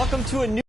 Welcome to a new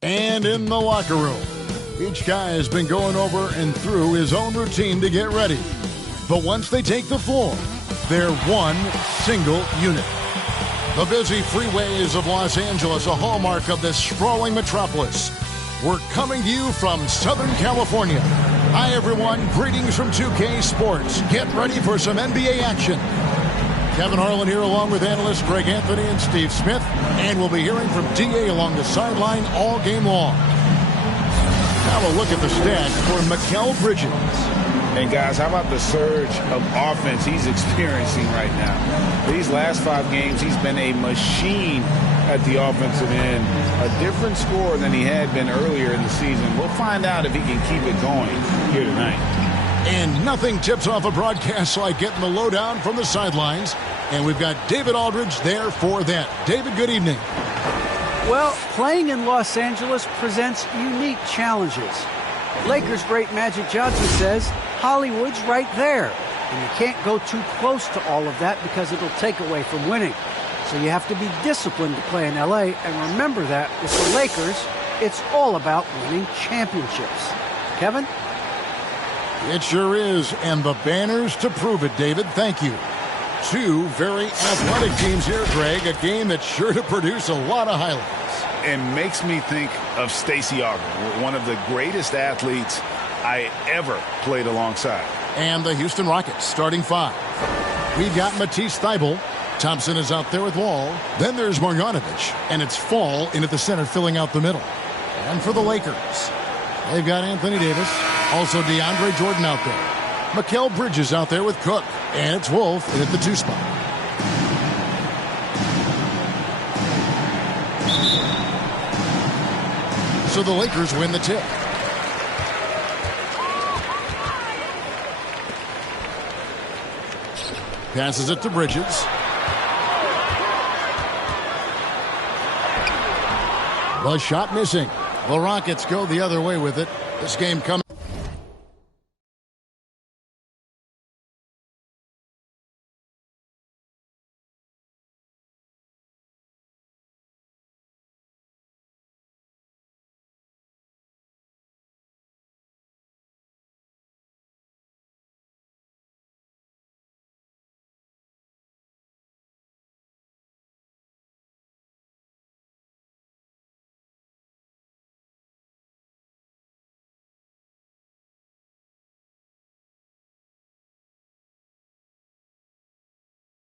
And in the locker room, each guy has been going over and through his own routine to get ready. But once they take the floor, they're one single unit. The busy freeways of Los Angeles, a hallmark of this sprawling metropolis. We're coming to you from Southern California. Hi, everyone. Greetings from 2K Sports. Get ready for some NBA action. Kevin Harlan here along with analysts Greg Anthony and Steve Smith. And we'll be hearing from DA along the sideline all game long. Now a look at the stats for Mikal Bridges. And guys, how about the surge of offense he's experiencing right now? These last 5 games, he's been a machine at the offensive end. A different score than he had been earlier in the season. We'll find out if he can keep it going here tonight. And nothing tips off a broadcast like getting the lowdown from the sidelines. And we've got David Aldridge there for that. David, good evening. Well, playing in Los Angeles presents unique challenges. Lakers great Magic Johnson says Hollywood's right there. And you can't go too close to all of that because it'll take away from winning. So you have to be disciplined to play in L.A. And remember that with the Lakers, it's all about winning championships. Kevin? It sure is, and the banners to prove it, David. Thank you. 2 very athletic teams here, Greg. A game that's sure to produce a lot of highlights. And makes me think of Stacey Augmon, one of the greatest athletes I ever played alongside. And the Houston Rockets starting 5. We've got Matisse Thybulle. Thompson is out there with Wall. Then there's Marjanovic, and it's Fall in at the center filling out the middle. And for the Lakers, they've got Anthony Davis. Also DeAndre Jordan out there. Mikal Bridges out there with Cook. And it's Wolf in at the 2 spot. So the Lakers win the tip. Passes it to Bridges. The shot missing. The Rockets go the other way with it. This game coming.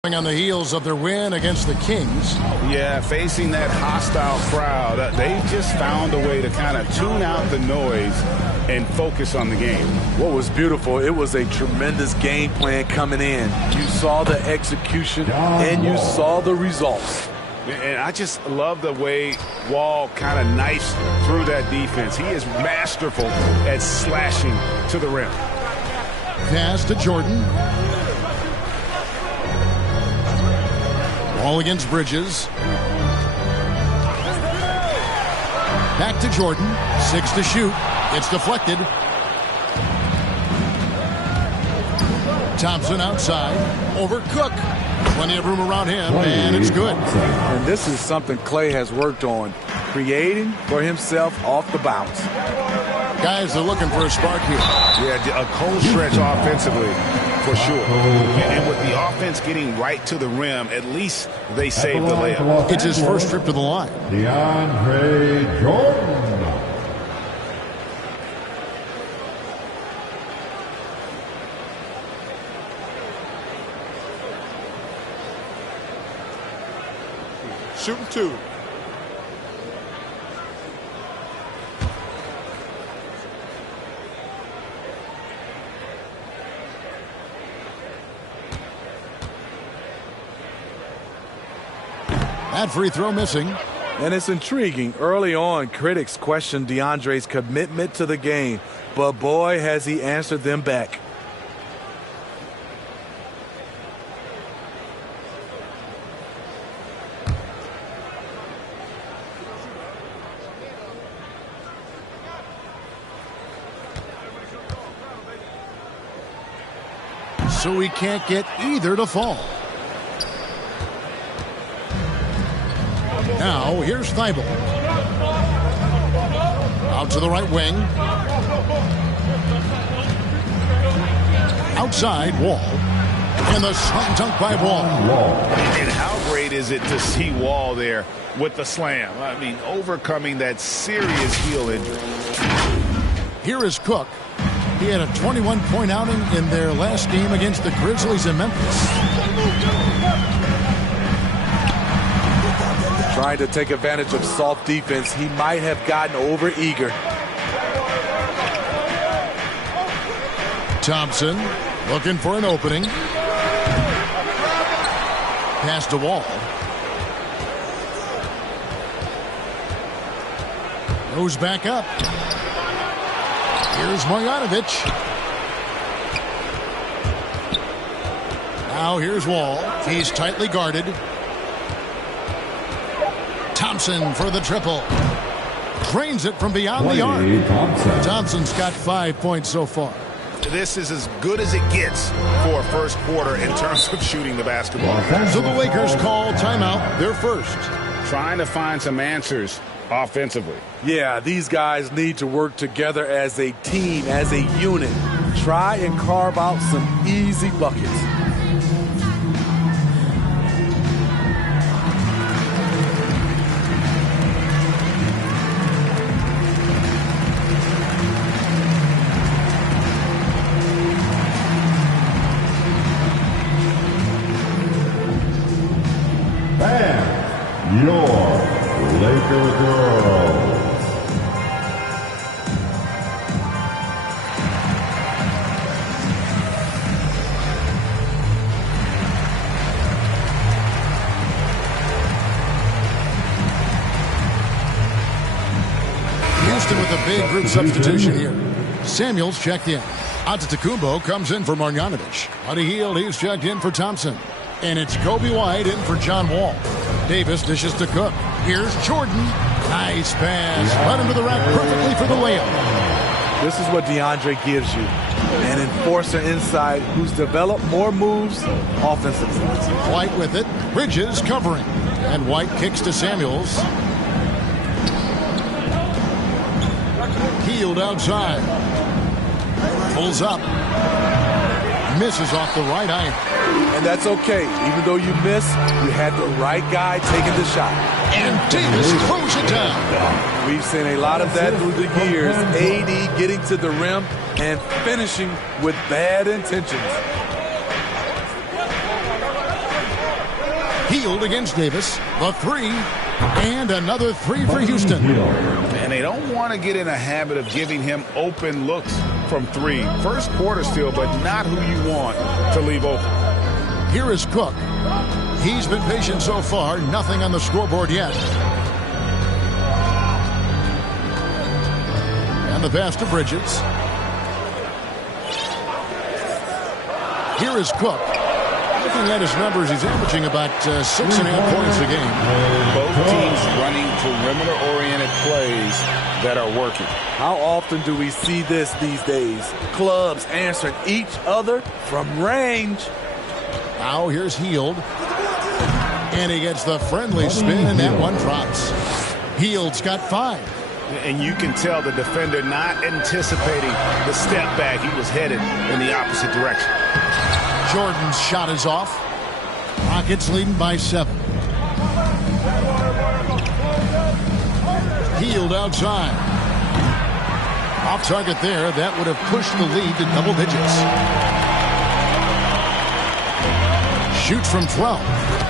On the heels of their win against the Kings. Yeah, facing that hostile crowd, they just found a way to kind of tune out the noise and focus on the game. What was beautiful, it was a tremendous game plan coming in. You saw the execution and you saw the results. And I just love the way Wall kind of knifes through that defense. He is masterful at slashing to the rim. Pass to Jordan. Ball against Bridges. Back to Jordan. 6 to shoot. It's deflected. Thompson outside. Over Cook. Plenty of room around him, and it's good. And this is something Clay has worked on. Creating for himself off the bounce. Guys are looking for a spark here. Yeah, a cold stretch offensively. For sure. And with the offense getting right to the rim, at least they saved the layup. It's his first trip to the line. DeAndre Jordan. Shooting 2. That free throw missing. And it's intriguing. Early on, critics questioned DeAndre's commitment to the game, but boy, has he answered them back. So he can't get either to fall. Now, here's Thybulle. Out to the right wing. Outside, Wall. And the slam dunk by Wall. And how great is it to see Wall there with the slam? I mean, overcoming that serious heel injury. Here is Cook. He had a 21-point outing in their last game against the Grizzlies in Memphis. Trying to take advantage of soft defense. He might have gotten over-eager. Thompson looking for an opening. Pass to Wall. Goes back up. Here's Marjanovic. Now here's Wall. He's tightly guarded. Thompson for the triple. Drains it from beyond the arc. Thompson's got 5 points so far. This is as good as it gets for a first quarter in terms of shooting the basketball. So the Lakers call timeout, their first. Trying to find some answers offensively. Yeah, these guys need to work together as a team, as a unit. Try and carve out some easy buckets. Your Laker girls. Houston with a big group substitution here. Samuels checked in. Antetokounmpo comes in for Marjanovic. On the heel, he's checked in for Thompson. And it's Kobe White in for John Wall. Davis dishes to Cook. Here's Jordan. Nice pass. Led him to the rack perfectly for the layup. This is what DeAndre gives you. An enforcer inside who's developed more moves offensively. White with it. Bridges covering. And White kicks to Samuels. Healed outside. Pulls up. Misses off the right iron. And that's okay. Even though you miss, you had the right guy taking the shot. And Davis throws it down. We've seen a lot of that through the years. AD getting to the rim and finishing with bad intentions. Healed against Davis. The three. And another three for Houston. And they don't want to get in a habit of giving him open looks from three. First quarter still, but not who you want to leave open. Here is Cook. He's been patient so far. Nothing on the scoreboard yet. And the pass to Bridges. Here is Cook. Looking at his numbers, he's averaging about 6.5 points a game. Both teams running perimeter-oriented plays that are working. How often do we see this these days? Clubs answering each other from range. Now here's Heald. And he gets the friendly spin, and that one drops. Heald's got 5. And you can tell the defender not anticipating the step back. He was headed in the opposite direction. Jordan's shot is off. Rockets leading by 7. Heald outside. Off target there. That would have pushed the lead to double digits. Shoots from 12.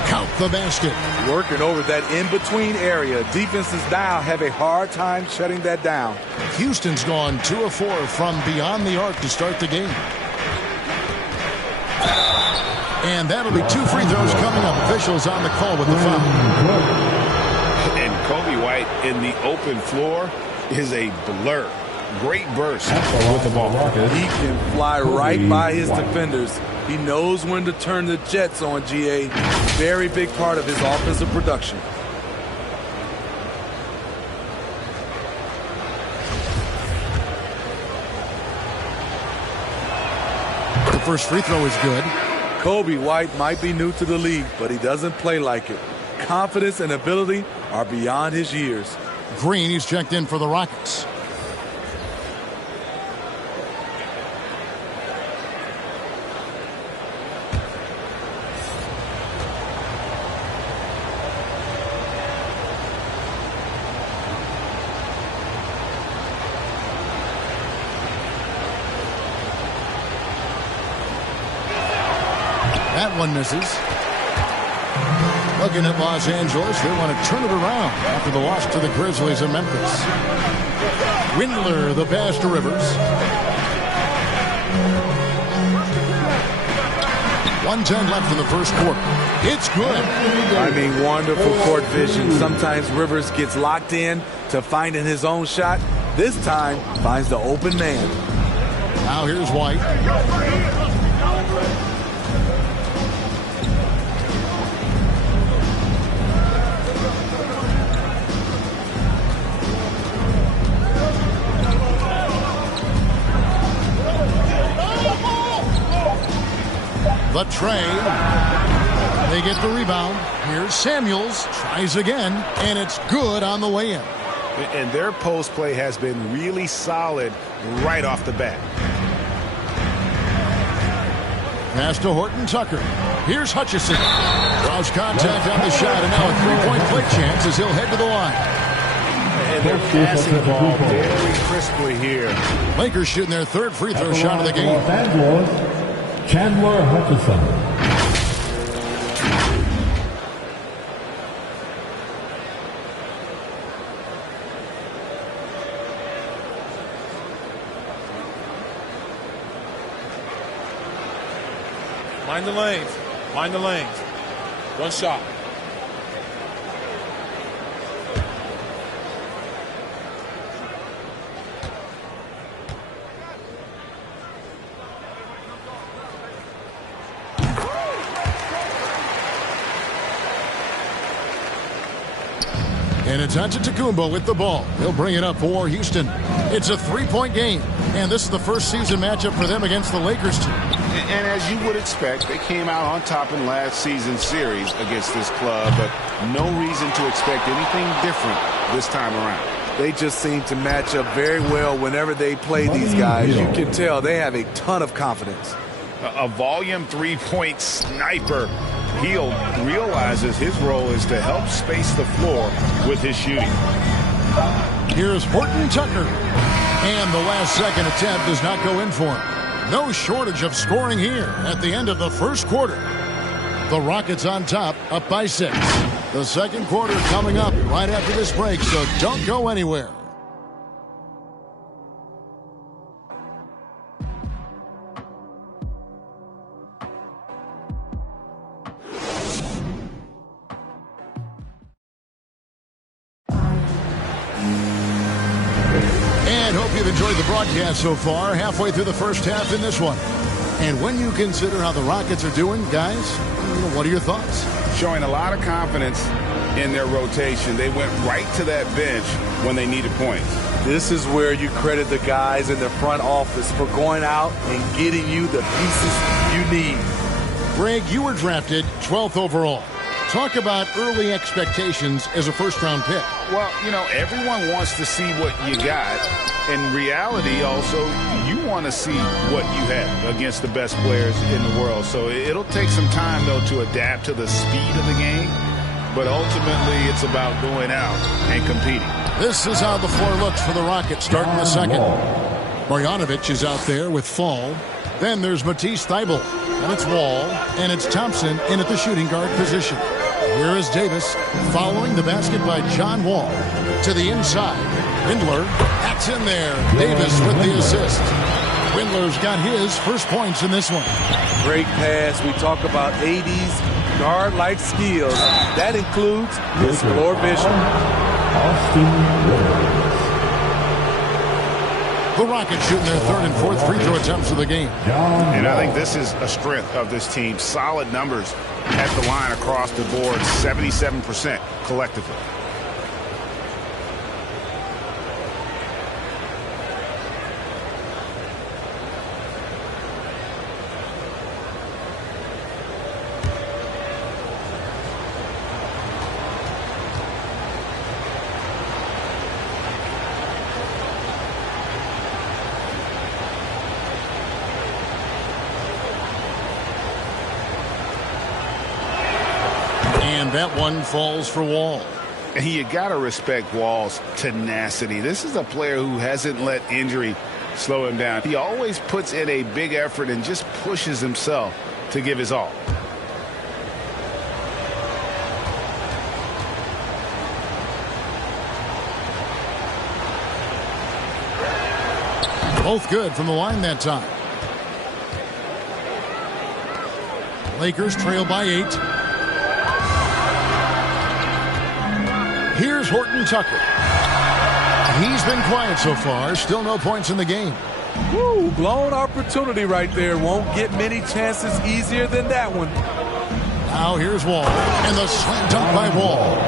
Count the basket. Working over that in-between area. Defenses now have a hard time shutting that down. Houston's gone 2 of 4 from beyond the arc to start the game. And that'll be 2 free throws coming up. Officials on the call with the foul. And Kobe White in the open floor is a blur. Great burst with the ball. He can fly right by his defenders. He knows when to turn the Jets on, GA. Very big part of his offensive production. The first free throw is good. Kobe White might be new to the league, but he doesn't play like it. Confidence and ability are beyond his years. Green, he's checked in for the Rockets. That one misses. Looking at Los Angeles, they want to turn it around after the loss to the Grizzlies in Memphis. Windler, the pass to Rivers. 1:10 left in the first quarter. It's good. I mean, wonderful court vision. Sometimes Rivers gets locked in to finding his own shot. This time, finds the open man. Now here's White. The tray. They get the rebound. Here's Samuels. Tries again, and it's good on the way in. And their post play has been really solid right off the bat. Pass to Horton Tucker. Here's Hutchison. Draws contact on the shot, and now a three-point play chance as he'll head to the line. And they're passing the ball very crisply here. Lakers shooting their third free throw shot of the game. Chandler Hutchison. Mind the lanes. Mind the lanes. One shot. And it's Antetokounmpo with the ball. He'll bring it up for Houston. It's a three-point game, and this is the first season matchup for them against the Lakers team. And as you would expect, they came out on top in last season's series against this club, but no reason to expect anything different this time around. They just seem to match up very well whenever they play these guys. You can tell they have a ton of confidence. A volume three-point sniper. He realizes his role is to help space the floor with his shooting. Here's Horton Tucker. And the last second attempt does not go in for him. No shortage of scoring here at the end of the first quarter. The Rockets on top, up by 6. The second quarter coming up right after this break, so don't go anywhere. And hope you've enjoyed the broadcast so far, halfway through the first half in this one. And when you consider how the Rockets are doing, guys, what are your thoughts? Showing a lot of confidence in their rotation. They went right to that bench when they needed points. This is where you credit the guys in the front office for going out and getting you the pieces you need. Greg, you were drafted 12th overall. Talk about early expectations as a first-round pick. Well, everyone wants to see what you got. In reality, also, you want to see what you have against the best players in the world. So it'll take some time, though, to adapt to the speed of the game. But ultimately, it's about going out and competing. This is how the floor looks for the Rockets starting the second. Marjanovic is out there with Fall. Then there's Matisse Thybulle. And it's Wall. And it's Thompson in at the shooting guard position. Here is Davis following the basket by John Wall. To the inside. Windler hacks in there. Davis with the assist. Windler's got his first points in this one. Great pass. We talk about 80s guard-like skills. That includes his floor vision. The Rockets shooting their third and fourth free throw attempts of the game. And I think this is a strength of this team. Solid numbers at the line across the board. 77% collectively. And that one falls for Wall. And you got to respect Wall's tenacity. This is a player who hasn't let injury slow him down. He always puts in a big effort and just pushes himself to give his all. Both good from the line that time. Lakers trail by 8. Here's Horton Tucker. He's been quiet so far. Still no points in the game. Woo, blown opportunity right there. Won't get many chances easier than that one. Now here's Wall. And the slam dunk by Wall.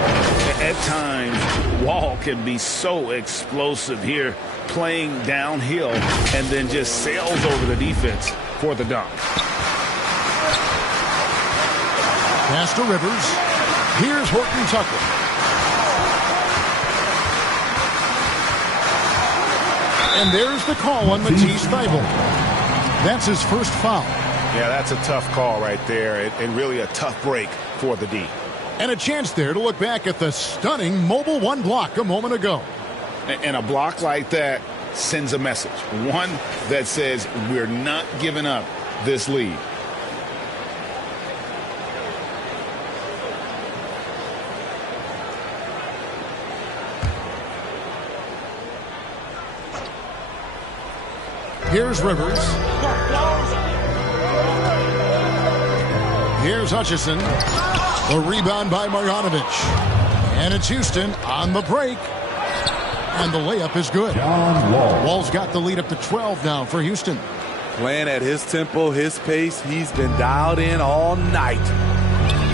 At times, Wall can be so explosive here, playing downhill, and then just sails over the defense for the dunk. Pass to Rivers. Here's Horton Tucker. And there's the call on Matisse Thybulle. That's his first foul. Yeah, that's a tough call right there, and really a tough break for the D. And a chance there to look back at the stunning Mobile One block a moment ago. And a block like that sends a message. One that says we're not giving up this lead. Here's Rivers. Here's Hutchison. The rebound by Marjanovic. And it's Houston on the break. And the layup is good. Wall's got the lead up to 12 now for Houston. Playing at his tempo, his pace. He's been dialed in all night.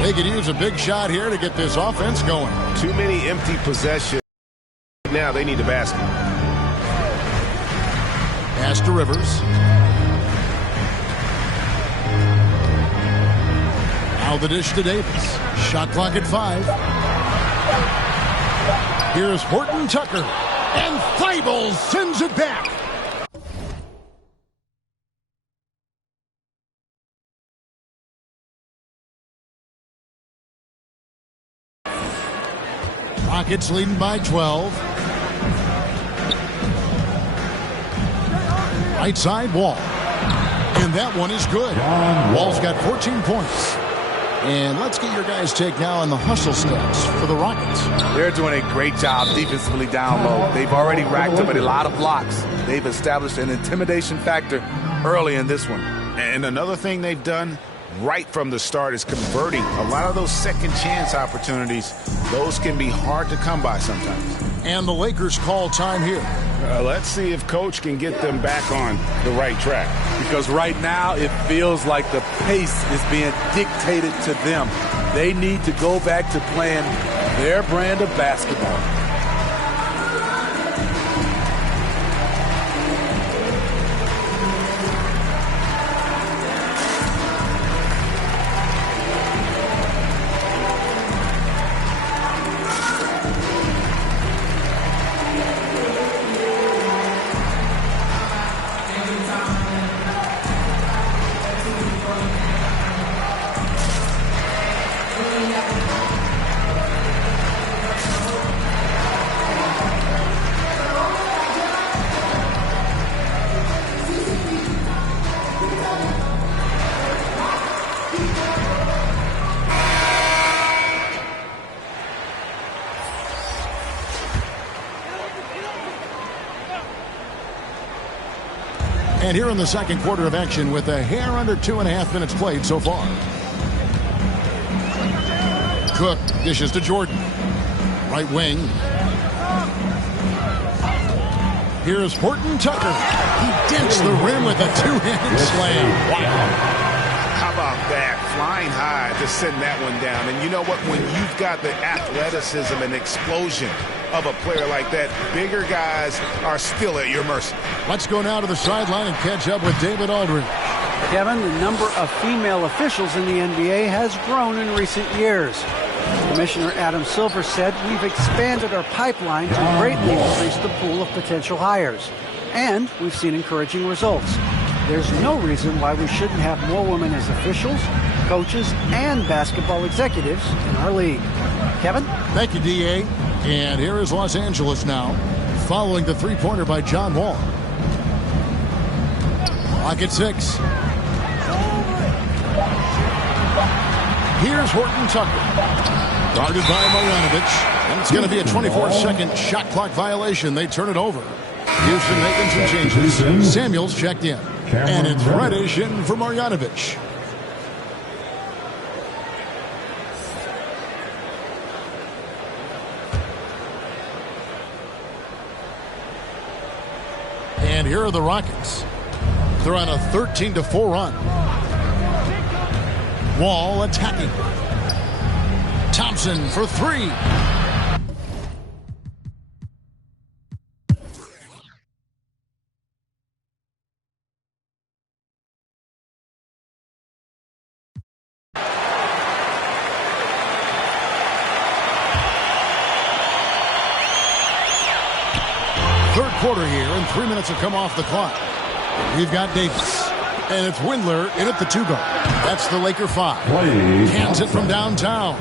They could use a big shot here to get this offense going. Too many empty possessions. Now they need the basket. Pass to Rivers. Now the dish to Davis. Shot clock at 5. Here's Horton Tucker. And Thybulle sends it back. Rockets leading by 12. Right side, Wall. And that one is good. Wall's got 14 points. And let's get your guys' take now on the hustle stats for the Rockets. They're doing a great job defensively down low. They've already racked up a lot of blocks. They've established an intimidation factor early in this one. And another thing they've done right from the start is converting a lot of those second chance opportunities. Those can be hard to come by sometimes. And the Lakers call time here. Let's see if Coach can get them back on the right track. Because right now it feels like the pace is being dictated to them. They need to go back to playing their brand of basketball. And here in the second quarter of action with a hair under 2.5 minutes played so far. Cook dishes to Jordan. Right wing. Here's Horton Tucker. He dents the rim with a two-handed slam. Wow. How about that? Flying high to send that one down. And you know what? When you've got the athleticism and explosion of a player like that, bigger guys are still at your mercy. Let's go now to the sideline and catch up with David Aldridge. Kevin, the number of female officials in the NBA has grown in recent years. Commissioner Adam Silver said, "We've expanded our pipeline to greatly increase the pool of potential hires. And we've seen encouraging results. There's no reason why we shouldn't have more women as officials, coaches, and basketball executives in our league." Kevin? Thank you, D.A. And here is Los Angeles now, following the three-pointer by John Wall. Clock at 6. Here's Horton Tucker. Guarded by Marjanovic. And it's going to be a 24-second shot clock violation. They turn it over. Houston making some changes. Samuels checked in. And it's Reddish in for Marjanovic. And here are the Rockets. They're on a 13-4 run. Wall attacking. Thompson for three. Third quarter here, and 3 minutes have come off the clock. We've got Davis. And it's Windler in at the 2 guard. That's the Laker 5. Cans it from downtown.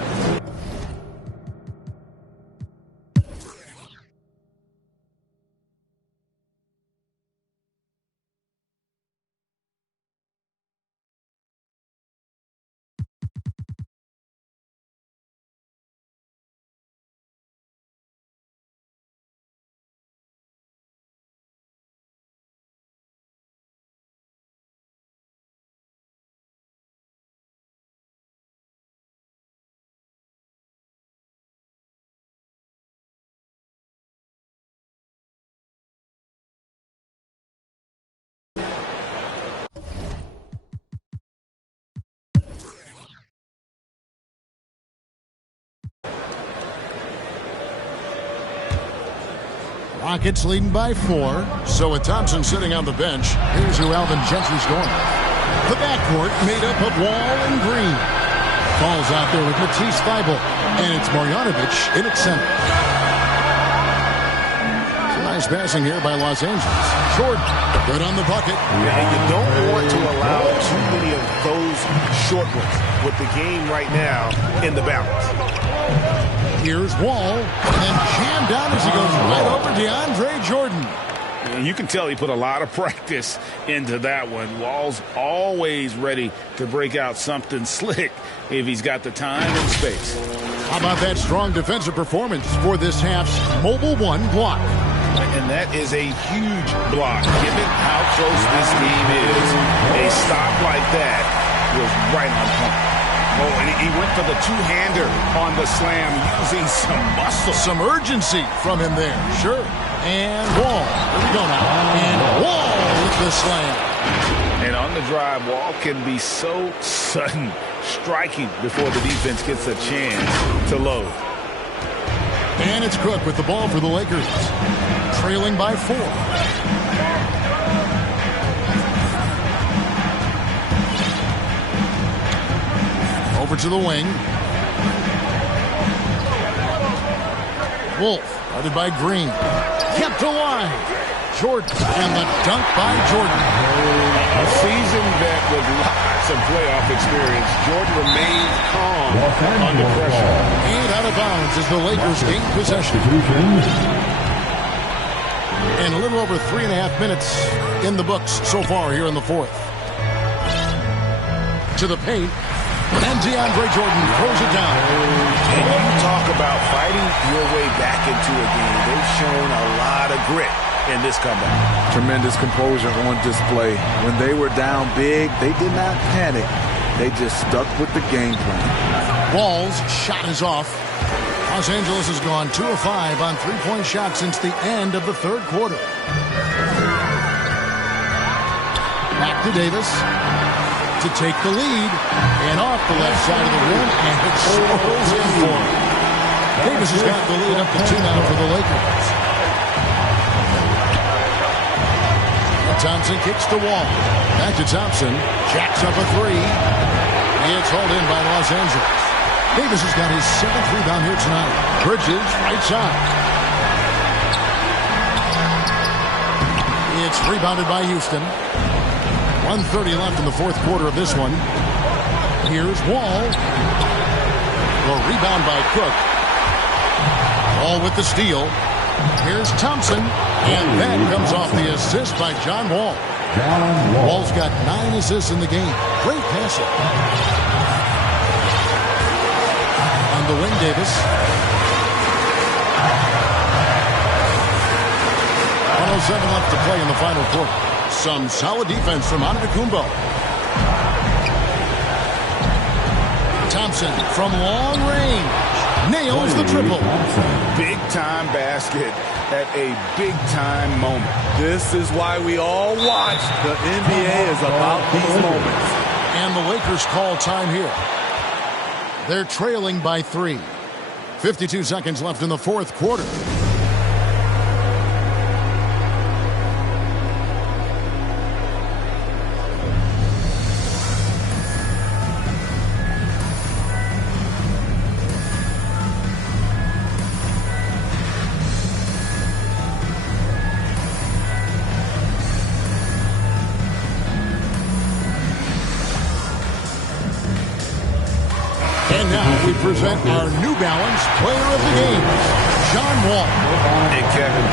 Rockets leading by 4. So with Thompson sitting on the bench, here's who Alvin Gentry's going. The backcourt made up of Wall and Green. Falls out there with Matisse Thybulle. And it's Marjanovic in at center. Some nice passing here by Los Angeles. Jordan, good on the bucket. And you don't want to allow too many of those short ones with the game right now in the balance. Here's Wall, and jammed down as he goes right over DeAndre Jordan. And you can tell he put a lot of practice into that one. Wall's always ready to break out something slick if he's got the time and space. How about that strong defensive performance for this half's Mobile 1 block? And that is a huge block, given how close this game is. A stop like that was right on point. Oh, and he went for the two-hander on the slam, using some muscle. Some urgency from him there, sure. And Wall, here we go now. And Wall with the slam. And on the drive, Wall can be so sudden, striking before the defense gets a chance to load. And it's Cook with the ball for the Lakers, trailing by 4. Over to the wing. Wolf, guarded by Green. Kept alive. Jordan, and the dunk by Jordan. A seasoned vet with lots of playoff experience. Jordan remains calm under pressure. And out of bounds as the Lakers gain possession. And a little over 3.5 minutes in the books so far here in the fourth. To the paint. And DeAndre Jordan throws it down. And you talk about fighting your way back into a game. They've shown a lot of grit in this comeback. Tremendous composure on display. When they were down big, they did not panic. They just stuck with the game plan. Wall's shot is off. Los Angeles has gone 2 of 5 on three-point shots since the end of the third quarter. Back to Davis to take the lead, and off the left side of the rim, and it swirls in for him. Davis has got the lead up to 2 now for the Lakers. And Thompson kicks the Wall. Back to Thompson, jacks up a 3. It's hauled in by Los Angeles. Davis has got his 7th rebound here tonight. Bridges, right side. It's rebounded by Houston. 1:30 left in the fourth quarter of this one. Here's Wall. The rebound by Cook. Wall with the steal. Here's Thompson. And that comes off the assist by John Wall. Wall's got 9 assists in the game. Great passing. On the wing, Davis. 1:07 left to play in the final quarter. Some solid defense from Antetokounmpo. Thompson from long range nails the triple. Big-time basket at a big-time moment. This is why we all watch. The NBA is about these moments. And the Lakers call time here. They're trailing by 3. 52 seconds left in the fourth quarter. And now we present our New Balance Player of the Game, John Wall. And Kevin,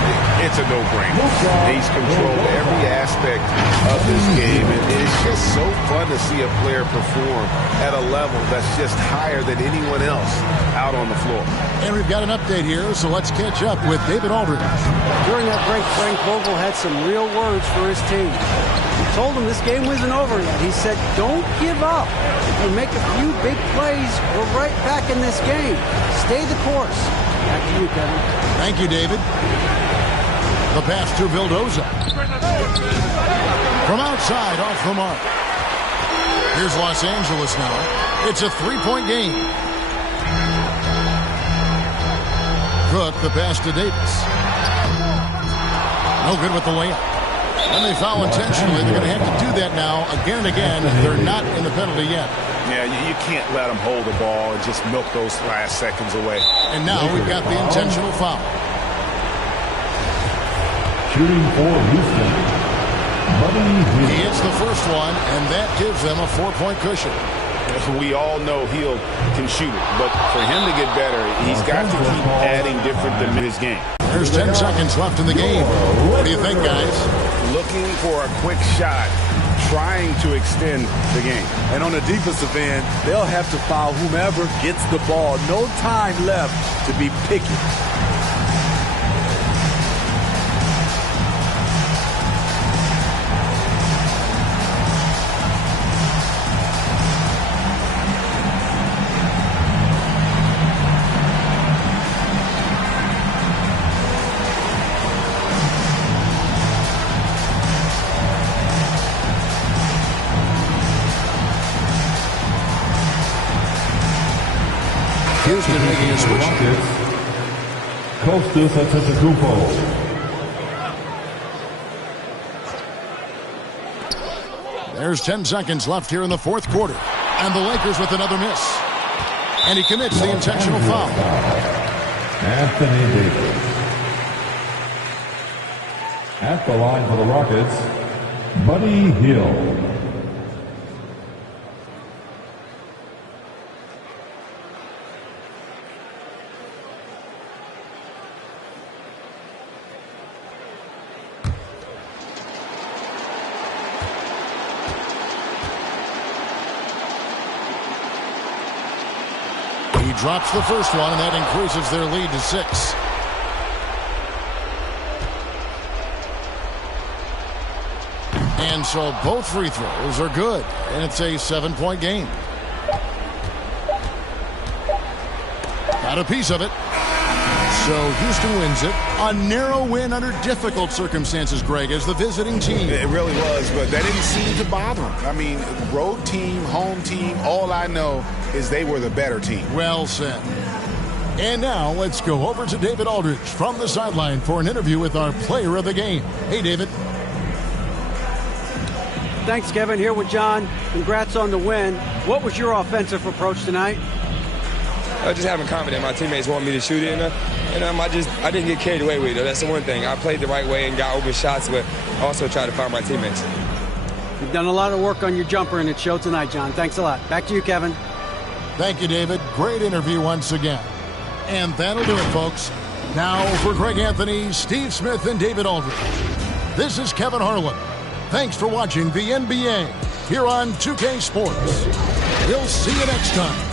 it's a no-brainer. He's controlled every aspect of this game, and it's just so fun to see a player perform at a level that's just higher than anyone else out on the floor. And we've got an update here, so let's catch up with David Aldridge. During that break, Frank Vogel had some real words for his team. He told them this game wasn't over yet. He said, don't give up. If you make a few big plays, we're right back in this game. Stay the course. Back to you, Kevin. Thank you, David. The pass to Vildoza. From outside, off the mark. Here's Los Angeles now. It's a three-point game. Cook, the pass to Davis. No good with the layup. And they foul intentionally. They're going to have to do that now again and again. They're not in the penalty yet. Yeah, you can't let them hold the ball and just milk those last seconds away. And now we've got the intentional foul. Shooting for Houston, Buddy Hield. He hits the first one, and that gives them a 4-point cushion. We all know Hield can shoot it, but for him to get better, he's got to keep adding different than his game. There's 10 seconds left in the game. What do you think, guys? Looking for a quick shot, trying to extend the game. And on the defensive end, they'll have to foul whomever gets the ball. No time left to be picky. Houston making a switch. Kostas Antetokounmpo. There's 10 seconds left here in the fourth quarter. And the Lakers with another miss. And he commits the intentional foul. Anthony Davis. At the line for the Rockets, Buddy Hield. Drops the first one, and that increases their lead to 6. And so both free throws are good, and it's a 7-point game. Got a piece of it. So Houston wins it. A narrow win under difficult circumstances, Greg, as the visiting team. It really was, but that didn't seem to bother them. I mean, road team, home team, all I know is they were the better team. Well said. And now let's go over to David Aldridge from the sideline for an interview with our player of the game. Hey, David. Thanks, Kevin. Here with John. Congrats on the win. What was your offensive approach tonight? Just having confidence. My teammates want me to shoot it, and I didn't get carried away with it. That's the one thing. I played the right way and got open shots, but also tried to find my teammates. You've done a lot of work on your jumper, and it showed tonight, John. Thanks a lot. Back to you, Kevin. Thank you, David. Great interview once again. And that'll do it, folks. Now for Greg Anthony, Steve Smith, and David Aldridge. This is Kevin Harlan. Thanks for watching the NBA here on 2K Sports. We'll see you next time.